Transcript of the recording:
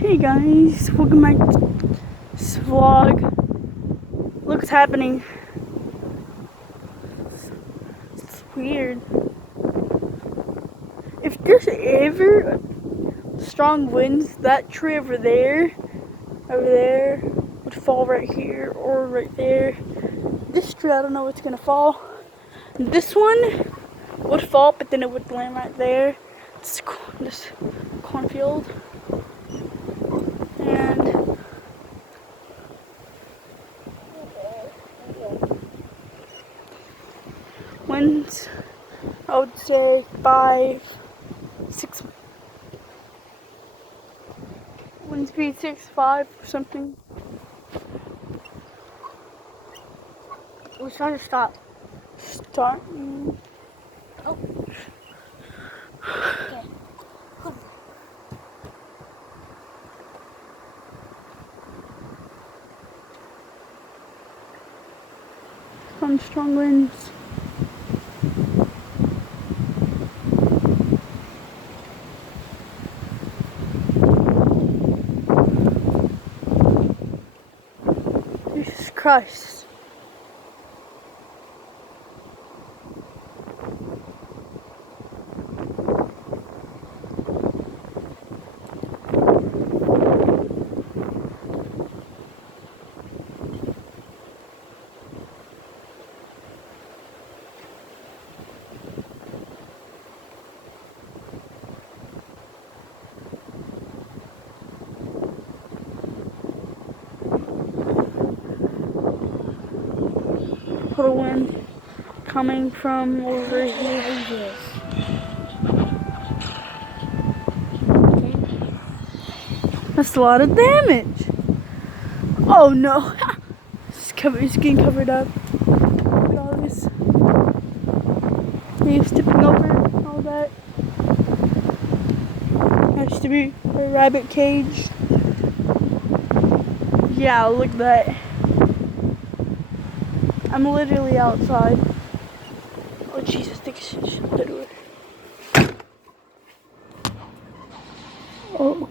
Hey guys, welcome back to this vlog. Look what's happening. It's weird. If there's ever strong winds, that tree over there would fall right here or right there. This tree, I don't know what's gonna fall. This one would fall, but then it would land right there. This cornfield. And winds, I would say 5, 6. Wind speed 6, 5 or something. We're trying to stop. Starting. Oh. Okay. Some strong winds. Jesus Christ. Pull the wind coming from over here. That's a lot of damage. Oh no. It's getting covered up. Look at all this. Leaves tipping over, all that. Has to be a rabbit cage. Yeah, look at that. I'm literally outside. Oh Jesus, I think I should shut the door. Oh.